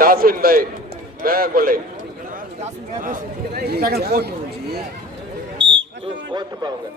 டாஸ்வின் by மேகொள்ளை போட்டு பாருங்க.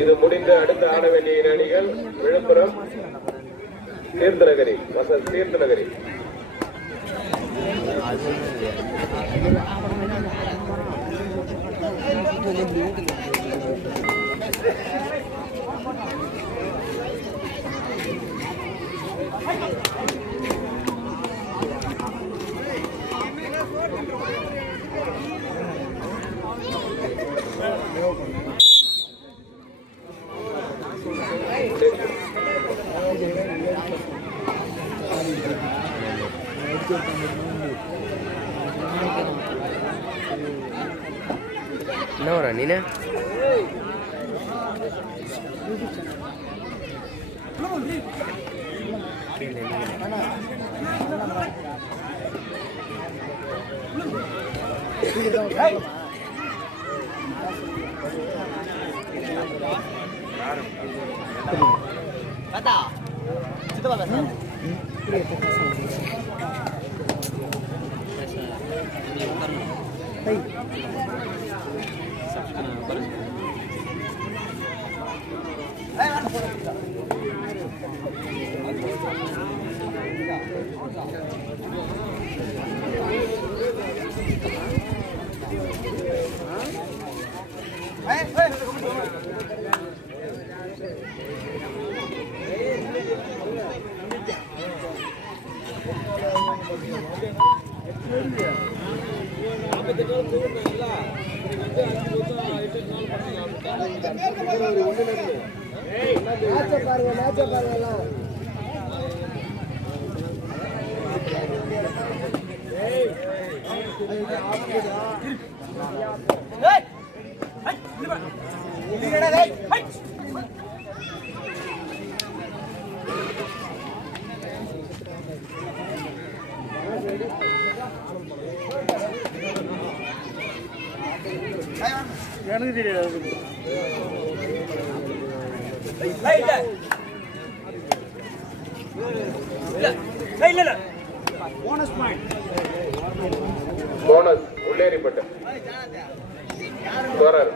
இது முடிந்த அடுத்த ஆட வேண்டிய அணிகள் விழுப்புரம் தீர்த்தநகரி தீர்த்தநகரி. என்ன வர நீனே எனக்கு தெரியாது. போனஸ் உள்ளேறிப்பட்ட ஸ்கோரர்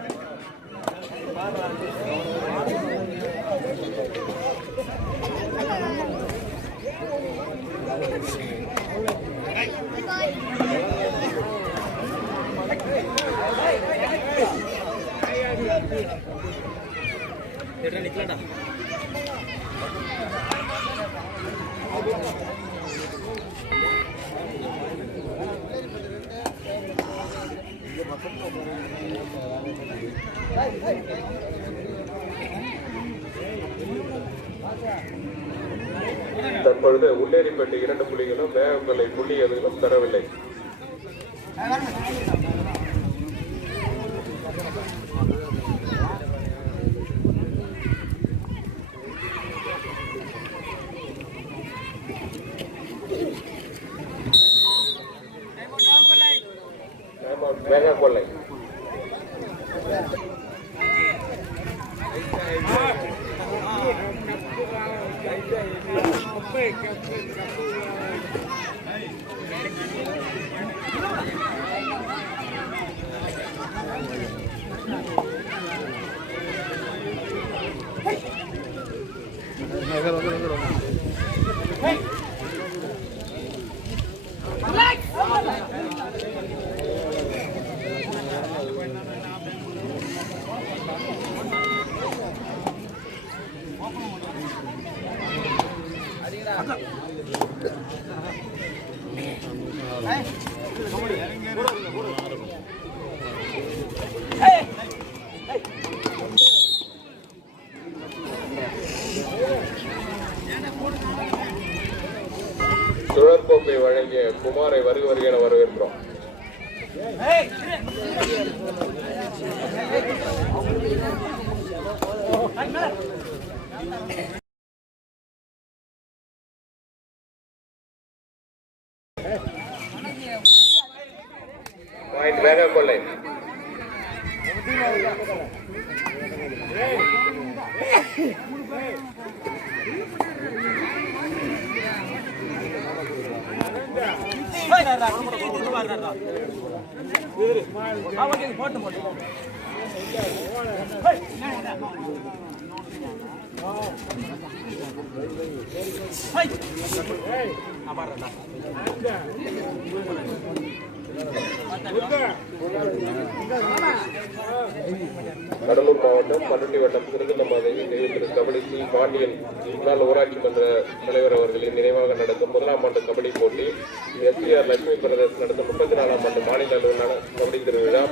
நிக்கலடா. தற்பொழுது உள்ளேறிப்பட்டு 2 புள்ளிகளும் மேகங்களை புள்ளி எதுவும் தரவில்லை. மேகா கொள்ளை சுழற்கோப்பை வழங்கிய குமாரை வருக என வரவேற்கிறோம். வேக கொள்ளை கடலூர் மாவட்டம் பண்ருட்டி வட்டம் திருநெல்வேலி திரு கபடி சி பாண்டியன் முன்னாள் ஊராட்சி மன்ற தலைவர் அவர்களின் நினைவாக நடத்தும் 1ஆம் ஆண்டு கபடி போட்டி எஸ்ஆர் லட்சுமி பிரதர்ஸ் நடத்தும் 34ஆம் ஆண்டு மாநில அளவிலான கபடி திருவிழா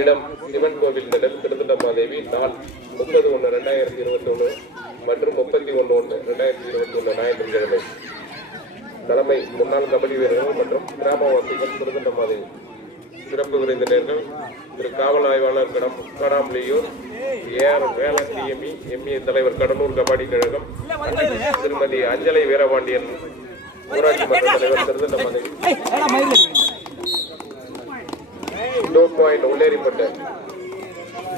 இடம் சிவன் கோவில் திடல் திருத்தண்டமாதேவி நாள் 30/1/2021 மற்றும் 31/1/2021 ஞாயிற்றுக்கிழமை. தலைமை முன்னாள் கபடி வீரர்கள் மற்றும் கிராமவாசிகள் திருத்தண்டமாதேவி. சிறப்பு விருந்தினர்கள் திரு காவல் ஆய்வாளர் கடாம்பலியூர் ஏஆர் வேலன் டிஎம்இ எம்ஏ தலைவர் கடலூர் கபாடி கழகம் திருமதி அஞ்சலை வீரபாண்டியன் ஊராட்சி மன்ற தலைவர் திருத்தண்டமாதேவி. உள்ளேரிப்பட்ட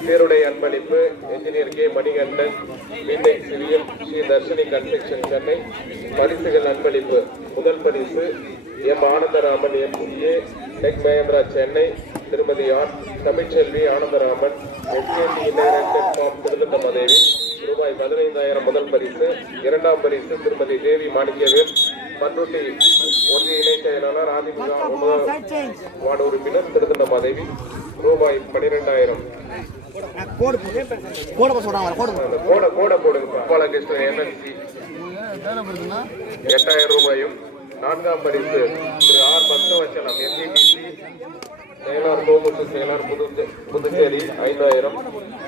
பேருடைய அன்பளிப்பு engineer K Manikandan BTech CVM Sri Dharshini construction Chennai. பரிசுகள் அன்பளிப்பு முதல் பரிசு M Anandaraman MA tech Mahindra Chennai திருமதி R Tamilselvi Anandaraman SAD integrated farm Thiruthandamadevi ரூபாய் 15,000 முதல் பரிசு. இரண்டாம் பரிசு திருமதி தேவி மாணிக்கவேல் பண்ருட்டி ஒன்றிய இணை செயலாளர் அதிமுக 9 வார்டு உறுப்பினர் திருத்தண்டமாதேவி ரூபாய் 12,000. பாலகிருஷ்ணன் என்எல்சி 8,000 ரூபாயும். நான்காம் பரிசு திரு ஆர் பக்தவச்சலம் எஸ்இபிசி செயலாளர் கோமுத்து செயலாளர் புதுச்சேரி 5,000.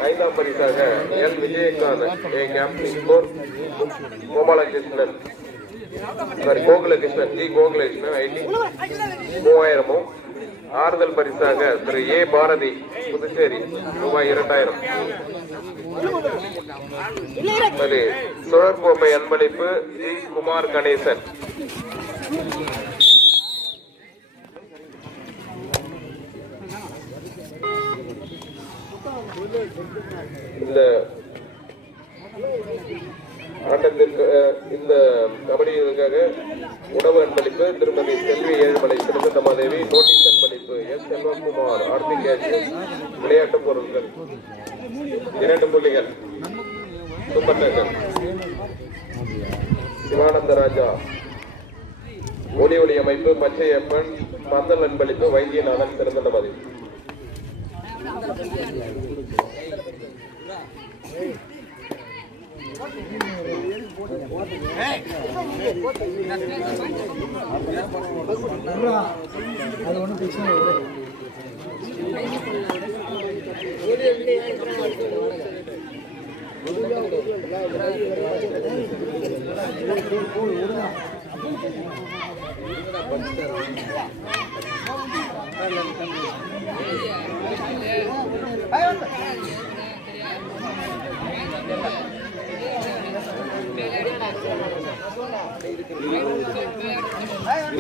ஐந்தாம் பரிசாக L Vijayakanth Gopalakrishnan Gokulakrishnan G Gokulakrishnan ID 3,000. ஆறுதல் பரிசாக திரு ஏ பாரதி புதுச்சேரி ரூபாய் 2,000. சுழற்கோப்பை அன்பளிப்பு ஜி குமார் கணேசன். இந்த ஆட்டத்திற்கு இந்த கபடிக்காக உணவு அன்பளிப்பு திருமதி செல்வி ஏழுமலை திருத்தண்டமாதேவி. நோட்டீஸ் அன்பளிப்பு எஸ் செல்வகுமார் ஆர்த்தி கேஷ். விளையாட்டுப் பொருட்கள் 2 புள்ளிகள் சூப்பர் டேக்கர் சிவானந்த ராஜா. ஒளி அமைப்பு பச்சையப்பன். பந்தல் அன்பளிப்பு வைத்தியநாதன் திருத்தண்டமாதேவி. அது ஒன்றும் பிரச்சனை இல்லை.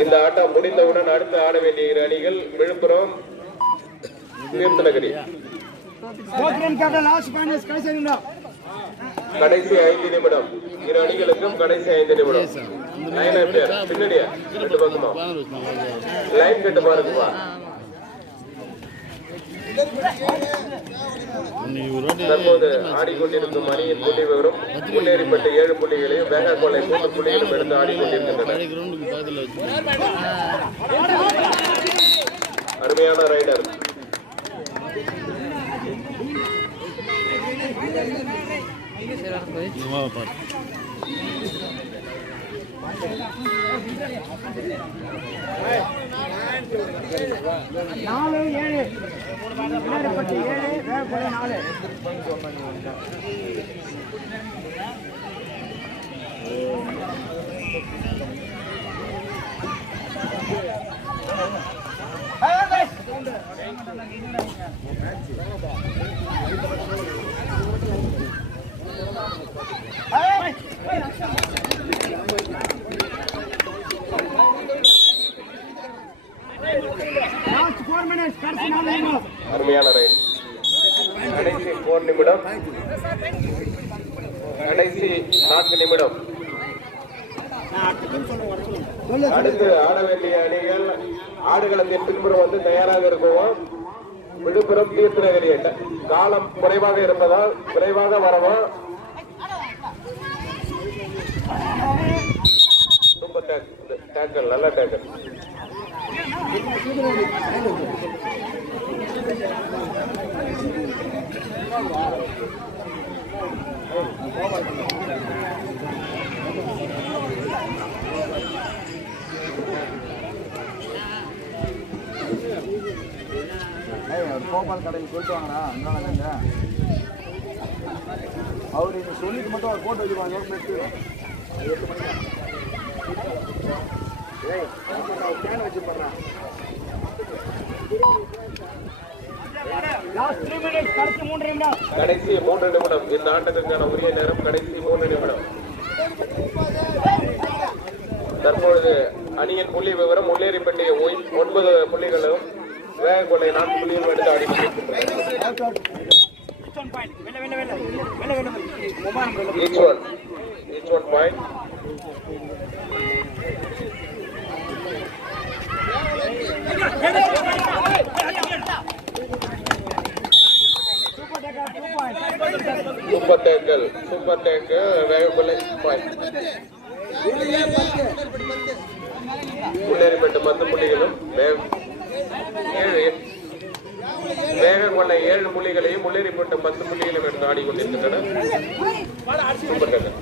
இந்த ஆட்டம் முடிந்தவுடன் அடுத்து ஆட வேண்டிய இரு அணிகள் விழுப்புரம் தீர்த்தநகரி. கடைசி 5 நிமிடம். இரு அணிகளுக்கும் கடைசி 5 நிமிடம். பின்னாடியா 2 பக்கமா லைன் கட்டு பாருங்கப்பா. தற்போது ஆடிக்கொண்டிருக்கும் அணியின் புள்ளி விவரம் முன்னேறிப்பட்ட 7 புள்ளிகளையும் வேக கொள்ளை 3 புள்ளிகளும் எடுத்து ஆடிக்கொண்டிருக்கின்றன. அருமையான ரைடர். நாலு ஏழு விளையாடப்பட்டு 7 வேகப்பட 4 அருமையான ரைட். கடைசி 4 நிமிடம், கடைசி 4 நிமிடம். அடுத்து ஆட வேண்டிய அணிகள் ஆடுகளத்தின் பின்புறம் வந்து தயாராக இருக்குவோம். விழுப்புரம் தீர்த்தநகரி காலம் குறைவாக இருப்பதால் விரைவாக வரவும். சூப்பர் டேக்கல், நல்ல டேக்கல். கோபால் கடையில் சொல்லிட்டு வாங்கடா. அங்கே அவர் இந்த சொல்லிட்டு மட்டும் அவர் போட்டு வச்சுருவாங்க. 8 மணிக்கு கேன் வச்சு போடுறான். கடைசி 3 நிமிடம். இந்த ஆட்டத்திற்கான உரிய நேரம் கடைசி 3 நிமிடம். தற்பொழுது அணியின் புள்ளி விவரம் முன்னேறிப்பட்டிய 9 புள்ளிகளும் வேகக்கொள்ளை 4 புள்ளியும் எடுத்து ஆடி each one point. Super tackle வேகக்கொள்ளை பாயிண்ட். முன்னேறிப்பட்ட 10 புள்ளிகளும் வேகக்கொள்ளை 7 புள்ளிகளையும் முன்னேறிப்பட்ட 10 புள்ளிகளையும் எடுத்து ஆடிக்கொண்டிருக்கின்றன. Super tackle.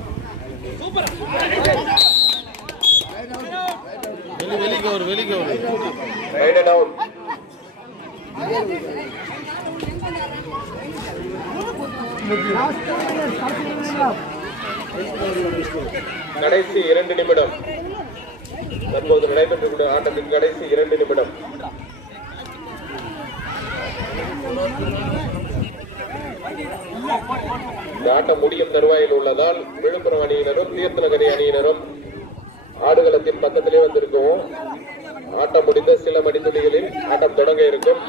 Right down. கடைசி 2 நிமிடம். தற்போது நடைபெற்றக்கூடிய ஆட்டத்தின் கடைசி 2 நிமிடம். இந்த ஆட்டம் முடியும் தருவாயில் உள்ளதால் விழுப்புரம் அணியினரும் தீர்த்தநகரி அணியினரும் ஆடுகளத்தின் பக்கத்திலே வந்திருக்கவும். ஆட்டம் முடிந்த சில மணித்துளிகளில் ஆட்டம் தொடங்க இருக்கும்.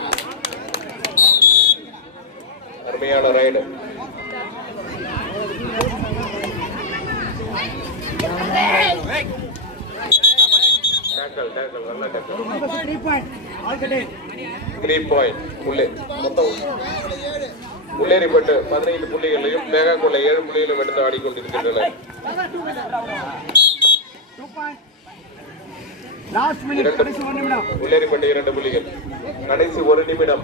அருமையான ரைடு. நல்ல டேக்கல். 3 பாயிண்ட். மொத்தம் முன்னேறிப்பட்டு 15 புள்ளிகளையும் வேகக்கொள்ளை 7 புள்ளிகளும் எடுத்து ஆடிக்கொண்டிருக்கின்றனர். முன்னேறிப்பட்ட 2 புள்ளிகள். கடைசி 1 நிமிடம்.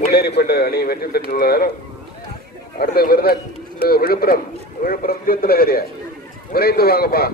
முன்னேறிப்பட்ட அணி வெற்றி பெற்றுள்ளனர். அடுத்த விருதுநகர் விழுப்புரம் தீர்த்தநகரியா விரைந்து வாங்கப்பா.